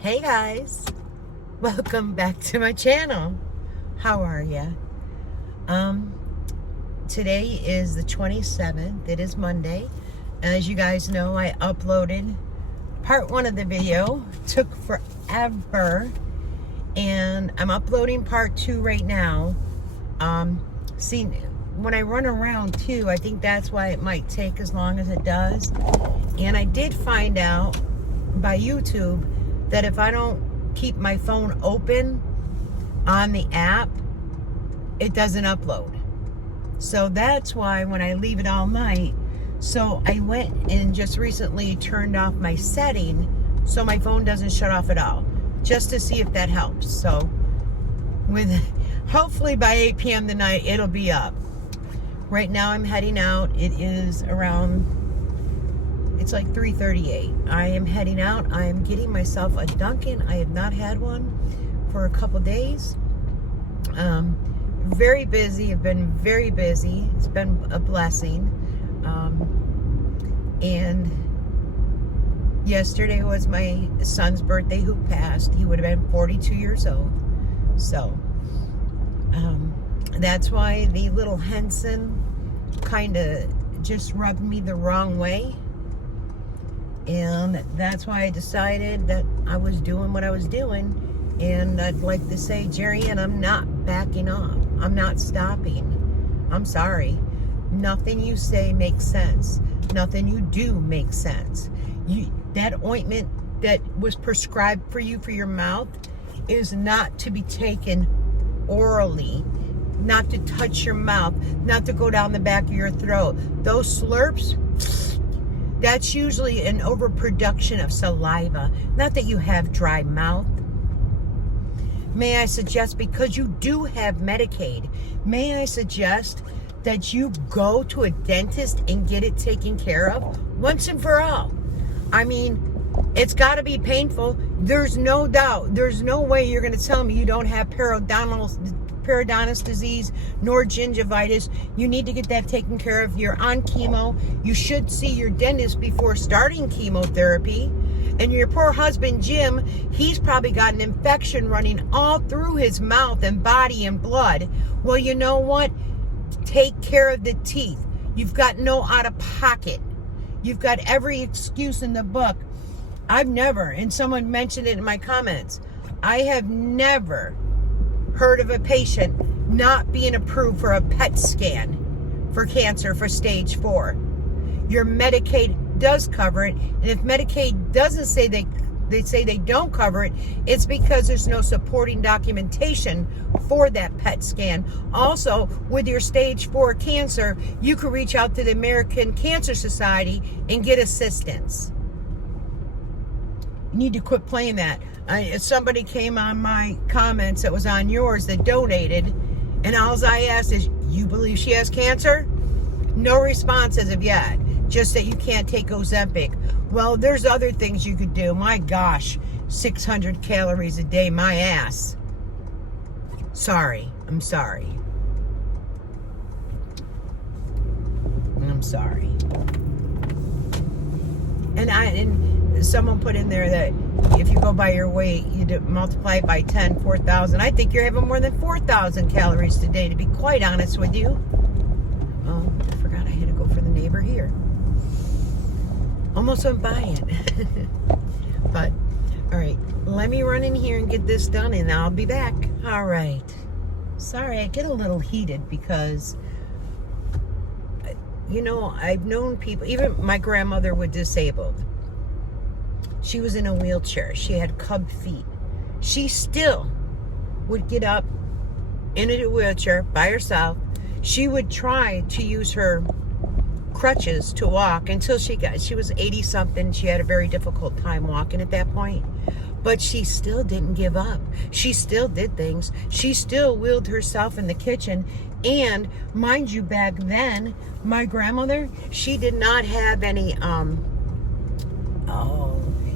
Hey guys, welcome back to my channel. How are ya? Today is the 27th. It is Monday. As you guys know, I uploaded part 1 of the video. Took forever, and I'm uploading part 2 right now. See, when I run around too, I think that's why it might take as long as it does. And I did find out by YouTube that if I don't keep my phone open on the app, it doesn't upload. So that's why when I leave it all night, so I went and just recently turned off my setting so my phone doesn't shut off at all, just to see if that helps. So hopefully by 8 p.m. tonight, it'll be up. Right now I'm heading out. It is around, it's like 3:38. I am heading out. I am getting myself a Dunkin'. I have not had one for a couple days. Very busy. I've been very busy. It's been a blessing. And yesterday was my son's birthday who passed. He would have been 42 years old. So that's why the little Henson kind of just rubbed me the wrong way. And that's why I decided that I was doing what I was doing. And I'd like to say, Jerry, and I'm not backing off. I'm not stopping. I'm sorry. Nothing you say makes sense. Nothing you do makes sense. That ointment that was prescribed for you for your mouth is not to be taken orally, not to touch your mouth, not to go down the back of your throat. Those slurps, that's usually an overproduction of saliva. Not that you have dry mouth. May I suggest, because you do have Medicaid, may I suggest that you go to a dentist and get it taken care of once and for all. I mean, it's got to be painful. There's no doubt. There's no way you're going to tell me you don't have periodontal disease nor gingivitis. You need to get that taken care of. You're on chemo. You should see your dentist before starting chemotherapy. And your poor husband, Jim, he's probably got an infection running all through his mouth and body and blood. Well, you know what? Take care of the teeth. You've got no out-of-pocket. You've got every excuse in the book. I've never, and someone mentioned it in my comments, I have never heard of a patient not being approved for a PET scan for cancer for stage 4. Your Medicaid does cover it, and if Medicaid doesn't say they say they don't cover it, it's because there's no supporting documentation for that PET scan. Also, with your stage 4 cancer, you can reach out to the American Cancer Society and get assistance. You need to quit playing that. Somebody came on my comments that was on yours that donated, and all I asked is, you believe she has cancer? No response as of yet. Just that you can't take Ozempic. Well, there's other things you could do. My gosh, 600 calories a day, my ass. Sorry, I'm sorry. I'm sorry. And someone put in there that if you go by your weight, you multiply it by 10, 4,000. I think you're having more than 4,000 calories today, to be quite honest with you. Oh, I forgot I had to go for the neighbor here. Almost went by it. But, all right, let me run in here and get this done, and I'll be back. All right. Sorry, I get a little heated because, you know, I've known people, even my grandmother was disabled. She was in a wheelchair. She had cub feet. She still would get up in a wheelchair by herself. She would try to use her crutches to walk until she was 80 something. She had a very difficult time walking at that point, but she still didn't give up. She still did things. She still wheeled herself in the kitchen. And mind you, back then my grandmother, she did not have any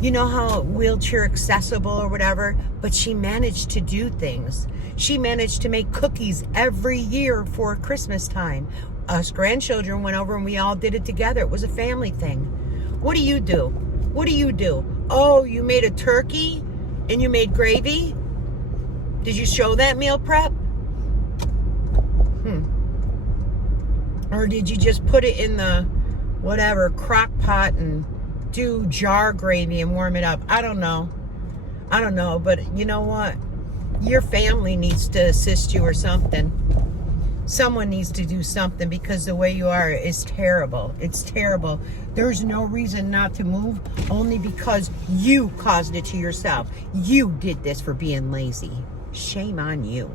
you know how wheelchair accessible or whatever, but she managed to do things. She managed to make cookies every year for Christmas time. Us grandchildren went over and we all did it together. It was a family thing. What do you do? What do you do? Oh, you made a turkey? And you made gravy? Did you show that meal prep? Or did you just put it in the whatever crock pot and do jar gravy and warm it up? I don't know, but you know what? Your family needs to assist you or something. Someone needs to do something, because the way you are is terrible. It's terrible. There's no reason not to move, only because you caused it to yourself. You did this for being lazy. Shame on you.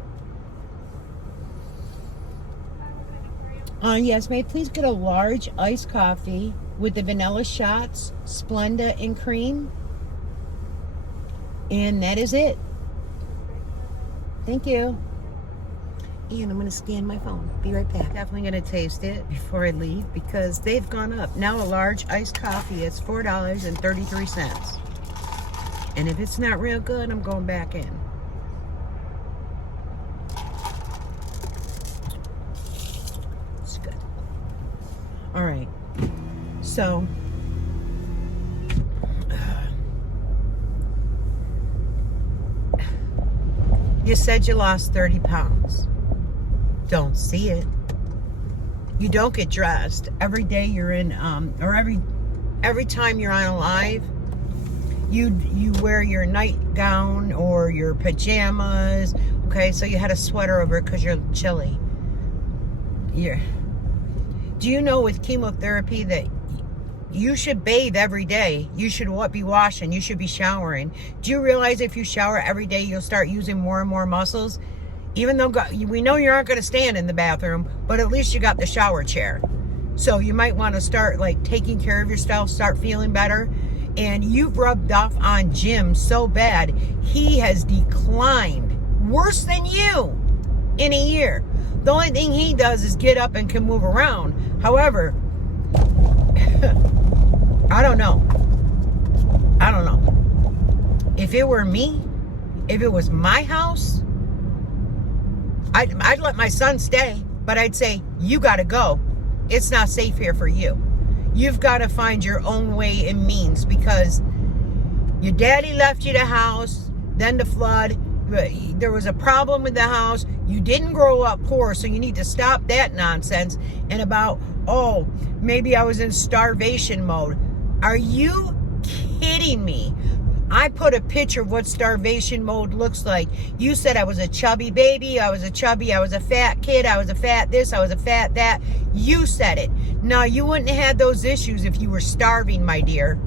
Yes, may I please get a large iced coffee with the vanilla shots, Splenda and cream? And that is it. Thank you. And I'm going to scan my phone. Be right back. Definitely going to taste it before I leave, because they've gone up. Now a large iced coffee is $4.33. And if it's not real good, I'm going back in. It's good. All right. So, you said you lost 30 pounds. Don't see it. You don't get dressed. Every day you're in, or every time you're on a live, you wear your nightgown or your pajamas. Okay, so you had a sweater over it because you're chilly. Do you know with chemotherapy that you should bathe every day? You should be washing. You should be showering. Do you realize if you shower every day, you'll start using more and more muscles? Even though we know you aren't going to stand in the bathroom, but at least you got the shower chair. So you might want to start like taking care of yourself, start feeling better. And you've rubbed off on Jim so bad, he has declined worse than you in a year. The only thing he does is get up and can move around. However, I don't know. If it were me, if it was my house, I'd let my son stay, but I'd say, you got to go. It's not safe here for you. You've got to find your own way and means, because your daddy left you the house, then the flood. There was a problem with the house. You didn't grow up poor, so you need to stop that nonsense. And about, oh, maybe I was in starvation mode. Are you kidding me? I put a picture of what starvation mode looks like. You said I was a chubby baby, I was a fat kid, I was a fat this, I was a fat that. You said it. Now, you wouldn't have had those issues if you were starving, my dear.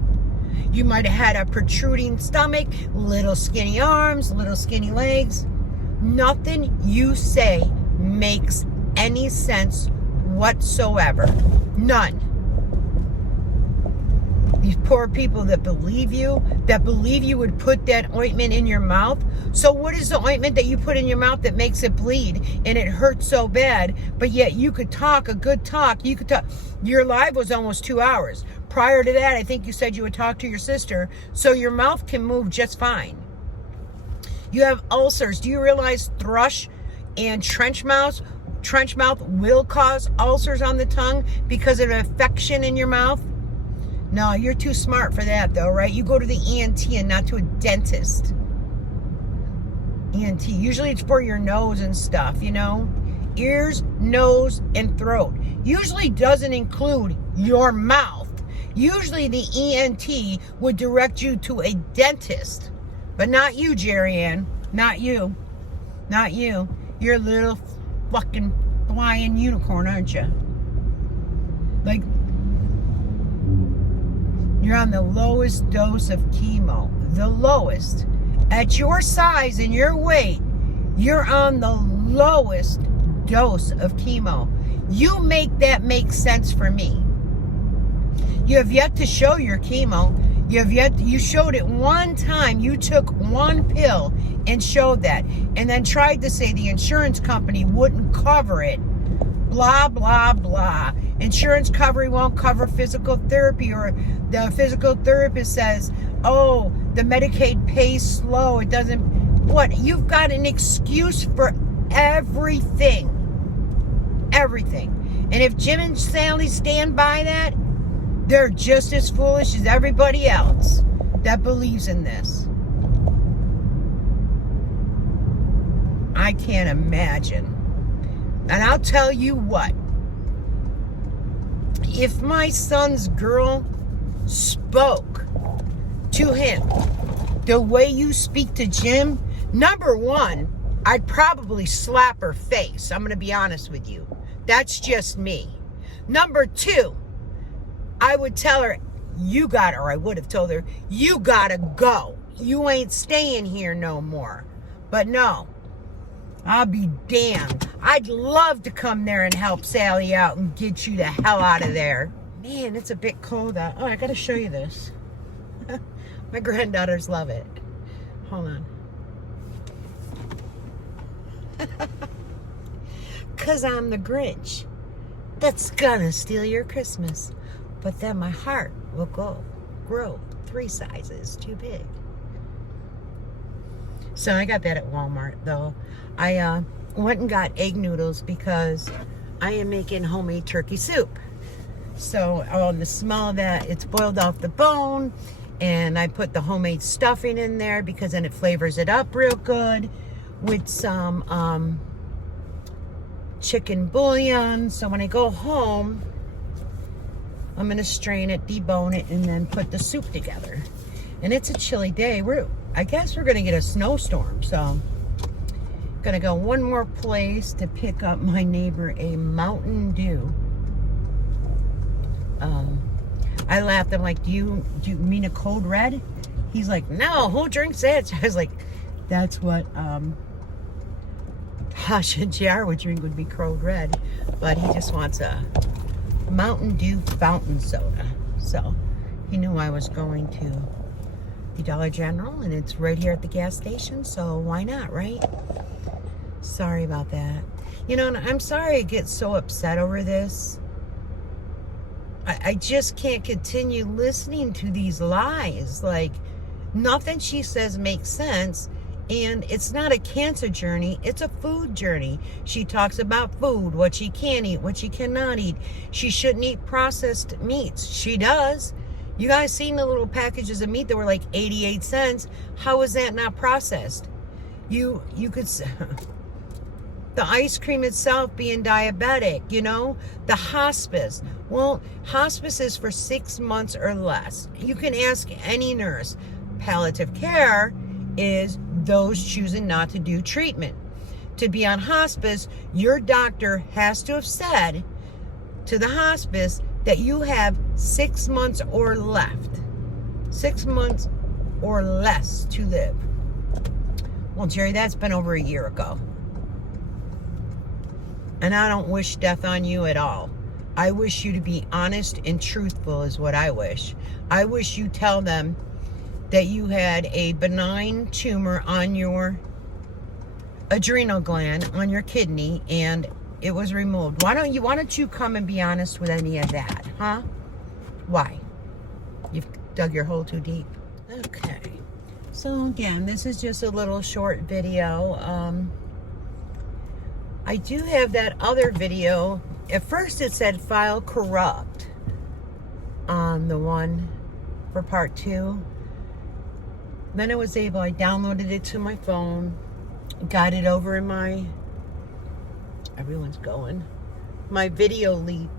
You might have had a protruding stomach, little skinny arms, little skinny legs. Nothing you say makes any sense whatsoever. None. These poor people that believe you would put that ointment in your mouth. So what is the ointment that you put in your mouth that makes it bleed and it hurts so bad, but yet you could talk a good talk? You could talk. Your live was almost 2 hours. Prior to that, I think you said you would talk to your sister, so your mouth can move just fine. You have ulcers. Do you realize thrush and trench mouth will cause ulcers on the tongue because of an infection in your mouth? No, you're too smart for that, though, right? You go to the ENT and not to a dentist. ENT. Usually it's for your nose and stuff, you know? Ears, nose, and throat. Usually doesn't include your mouth. Usually the ENT would direct you to a dentist. But not you, Jerry Ann. Not you. Not you. You're a little fucking flying unicorn, aren't you? Like, you're on the lowest dose of chemo. The lowest. At your size and your weight, you're on the lowest dose of chemo. You make that make sense for me. You have yet to show your chemo. You showed it one time. You took one pill and showed that. And then tried to say the insurance company wouldn't cover it. Blah, blah, blah. Insurance coverage won't cover physical therapy, or the physical therapist says, oh, the Medicaid pays slow. It doesn't. What? You've got an excuse for everything. Everything. And if Jim and Sally stand by that, they're just as foolish as everybody else that believes in this. I can't imagine. And I'll tell you what, if my son's girl spoke to him the way you speak to Jim, number one, I'd probably slap her face. I'm going to be honest with you. That's just me. Number two, I would tell her, or I would have told her, you gotta go. You ain't staying here no more. But no, I'll be damned. I'd love to come there and help Sally out and get you the hell out of there. Man, it's a bit cold out. Oh, I gotta show you this. My granddaughters love it. Hold on. Because I'm the Grinch that's gonna steal your Christmas. But then my heart will grow 3 sizes too big. So I got that at Walmart, though. I went and got egg noodles because I am making homemade turkey soup. So on the smell of that, it's boiled off the bone, and I put the homemade stuffing in there because then it flavors it up real good with some chicken bouillon. So when I go home, I'm going to strain it, debone it, and then put the soup together. And it's a chilly day. I guess we're going to get a snowstorm. So I'm going to go one more place to pick up my neighbor a Mountain Dew. I laughed. I'm like, do you mean a Code Red? He's like, no, who drinks that? So I was like, that's what Tosh and JR would drink, would be Code Red. But he just wants a Mountain Dew fountain soda. So he knew I was going to the Dollar General, and it's right here at the gas station, so why not, right? Sorry about that. You know, and I'm sorry I get so upset over this. I just can't continue listening to these lies. Like, nothing she says makes sense. And it's not a cancer journey, it's a food journey. She talks about food, what she can eat, what she cannot eat. She shouldn't eat processed meats. She does. You guys seen the little packages of meat that were like 88 cents. How is that not processed? You could... The ice cream itself being diabetic, you know? The hospice. Well, hospice is for 6 months or less. You can ask any nurse. Palliative care is those choosing not to do treatment. To be on hospice, your doctor has to have said to the hospice that you have 6 months or left. 6 months or less to live. Well, Jerry, that's been over a year ago. And I don't wish death on you at all. I wish you to be honest and truthful is what I wish. I wish you tell them that you had a benign tumor on your adrenal gland, on your kidney, and it was removed. Why don't you come and be honest with any of that, huh? Why? You've dug your hole too deep. Okay. So again, this is just a little short video. I do have that other video. At first it said file corrupt on the one for part 2. Then I downloaded it to my phone, got it over in my video leap,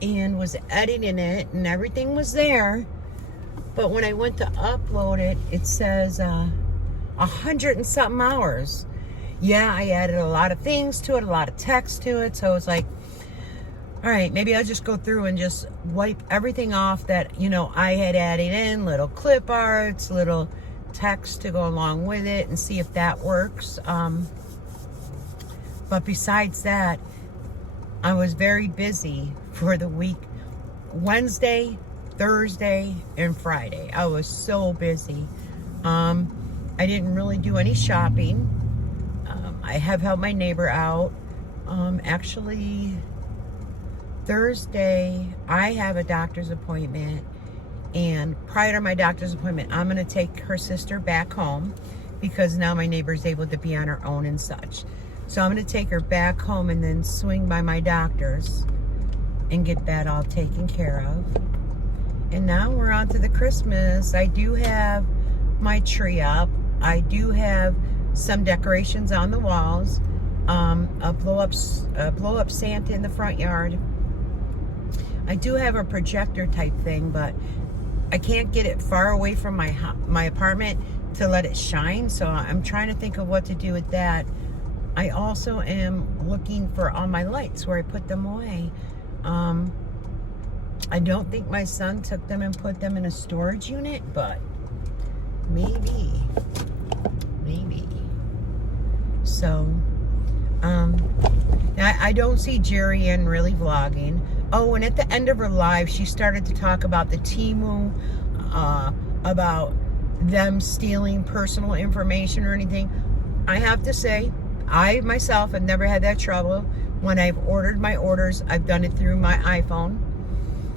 and was editing it, and everything was there. But when I went to upload it, it says 100 and something hours. Yeah, I added a lot of things to it, a lot of text to it. So it's like, all right, maybe I'll just go through and just wipe everything off that, you know, I had added in, little clip arts, little text to go along with it, and see if that works. But besides that, I was very busy for the week. Wednesday, Thursday, and Friday. I was so busy. I didn't really do any shopping. I have helped my neighbor out. Actually, Thursday, I have a doctor's appointment. And prior to my doctor's appointment, I'm going to take her sister back home because now my neighbor is able to be on her own and such. So I'm going to take her back home and then swing by my doctor's and get that all taken care of. And now we're on to the Christmas. I do have my tree up. I do have some decorations on the walls, a blow up Santa in the front yard. I do have a projector type thing, but I can't get it far away from my apartment to let it shine, so I'm trying to think of what to do with that. I also am looking for all my lights, where I put them away. I don't think my son took them and put them in a storage unit, but maybe. So, I don't see Jerry Ann really vlogging. Oh, and at the end of her live, she started to talk about the Temu, about them stealing personal information or anything. I have to say, I myself have never had that trouble. When I've ordered my orders, I've done it through my iPhone.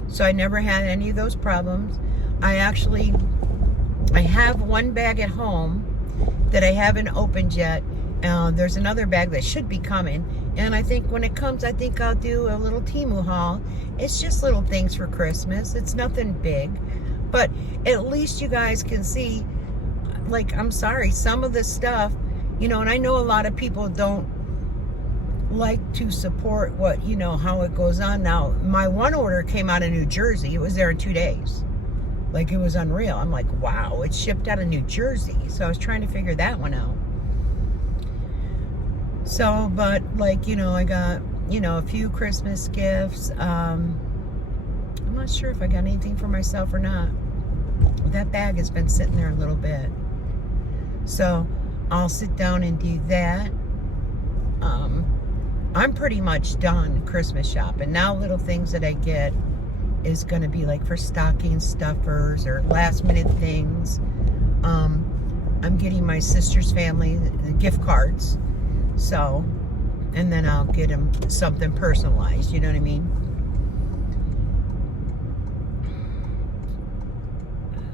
So I never had any of those problems. I have one bag at home that I haven't opened yet. There's another bag that should be coming. And I think when it comes, I think I'll do a little Temu haul. It's just little things for Christmas. It's nothing big. But at least you guys can see, like, I'm sorry, some of the stuff, you know, and I know a lot of people don't like to support what, you know, how it goes on. Now, my one order came out of New Jersey. It was there in 2 days. Like, it was unreal. I'm like, wow, it shipped out of New Jersey. So I was trying to figure that one out. So, but, like, you know, I got, you know, a few Christmas gifts. I'm not sure if I got anything for myself or not. That bag has been sitting there a little bit. So, I'll sit down and do that. I'm pretty much done Christmas shopping. Now, little things that I get is going to be like for stocking stuffers or last minute things. I'm getting my sister's family the gift cards. So, and then I'll get them something personalized, you know what I mean?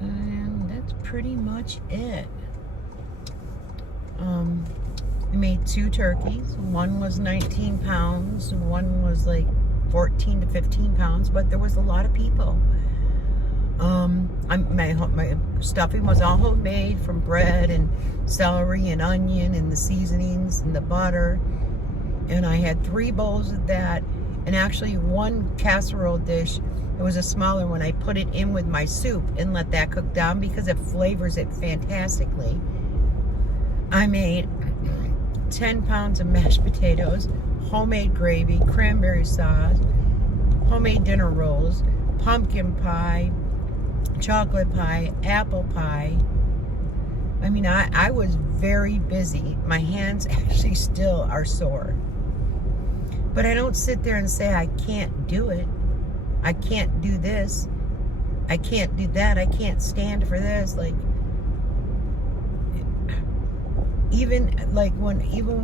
And that's pretty much it. I made 2 turkeys. One was 19 pounds. One was like 14 to 15 pounds, but there was a lot of people. My stuffing was all homemade from bread and celery and onion and the seasonings and the butter. And I had 3 bowls of that, and actually 1 casserole dish. It was a smaller one. I put it in with my soup and let that cook down because it flavors it fantastically. I made 10 pounds of mashed potatoes, homemade gravy, cranberry sauce, homemade dinner rolls, pumpkin pie, chocolate pie, apple pie. I mean, I was very busy. My hands actually still are sore. But I don't sit there and say, I can't do it. I can't do this. I can't do that. I can't stand for this. Like, even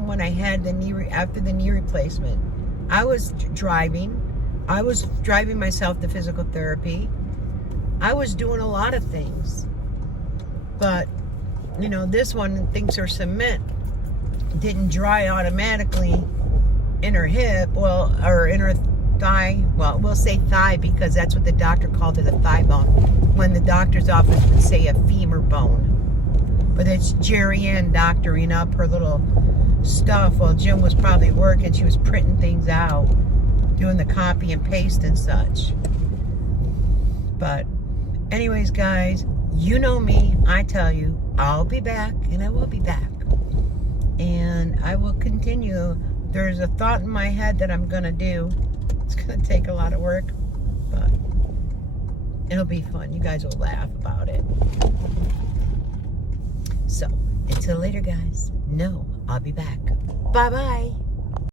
when I had the knee, after the knee replacement, I was driving myself to physical therapy. I was doing a lot of things. But, you know, this one thinks her cement didn't dry automatically in her hip, well, or in her thigh. Well, we'll say thigh because that's what the doctor called it, a thigh bone, when the doctor's office would say a femur bone. But it's Jerry Ann doctoring up her little stuff while Jim was probably working. She was printing things out, doing the copy and paste and such. But anyways, guys, you know me. I tell you, I'll be back, and I will be back. And I will continue. There's a thought in my head that I'm going to do. It's going to take a lot of work, but it'll be fun. You guys will laugh about it. So, until later, guys. No, I'll be back. Bye-bye.